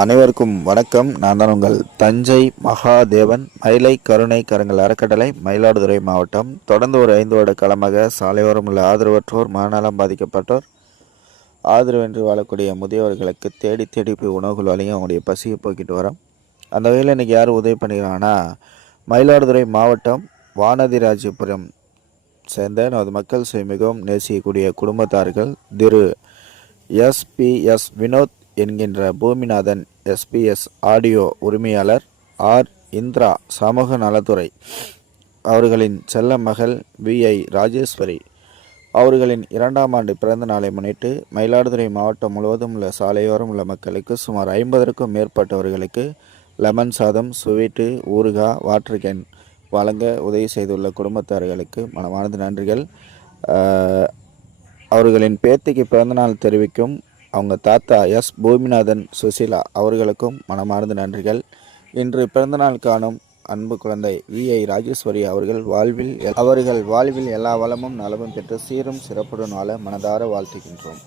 அனைவருக்கும் வணக்கம். நான் தான் உங்கள் தஞ்சை மகாதேவன். மயிலை கருணை கரங்கள் அறக்கட்டளை மயிலாடுதுறை மாவட்டம். தொடர்ந்து ஒரு ஐந்து வருட காலமாக சாலையோரம் உள்ள ஆதரவற்றோர் மனநலம் பாதிக்கப்பட்டோர் ஆதரவின்றி வாழக்கூடிய முதியவர்களுக்கு தேடி தேடி போய் உணவுகள் வழங்கி அவங்களுடைய பசியை போக்கிட்டு வரோம். அந்த வகையில் இன்றைக்கி யார் உதவி பண்ணிக்கிறாங்கன்னா மயிலாடுதுறை மாவட்டம் வானதிராஜபுரம் சேர்ந்த நமது மக்கள் சேவை மிகவும் நேசிக்கக்கூடிய குடும்பத்தார்கள் திரு எஸ்பிஎஸ் வினோத் என்கின்ற Bhoominathan S P S audio உரிமையாளர் ஆர். இந்திரா சமூக நலத்துறை அவர்களின் செல்ல மகள் விஐ ராஜேஸ்வரி. அவர்களின் இரண்டாம் ஆண்டு பிறந்த நாளை முன்னிட்டு மயிலாடுதுறை மாவட்டம் முழுவதும் உள்ள சாலையோரம் உள்ள மக்களுக்கு சுமார் ஐம்பதற்கும் மேற்பட்டவர்களுக்கு லெமன் சாதம் சுவீட்டு ஊறுகாய் வாட்டர் கேன் வழங்க உதவி செய்துள்ள குடும்பத்தார்களுக்கு மனமார்ந்த நன்றிகள். அவர்களின் பேத்திக்கு பிறந்தநாள் தெரிவிக்கும் அவங்க தாத்தா எஸ் பூமிநாதன் சுசிலா அவர்களுக்கும் மனமார்ந்த நன்றிகள். இன்று பிறந்தநாள் காணும் அன்பு குழந்தை விஐ ராஜேஸ்வரி அவர்கள் வாழ்வில் அவர்கள் வாழ்வில் எல்லா வளமும் நலமும் பெற்று சீரும் சிறப்புடன் வாழ மனதார வாழ்த்துகின்றோம்.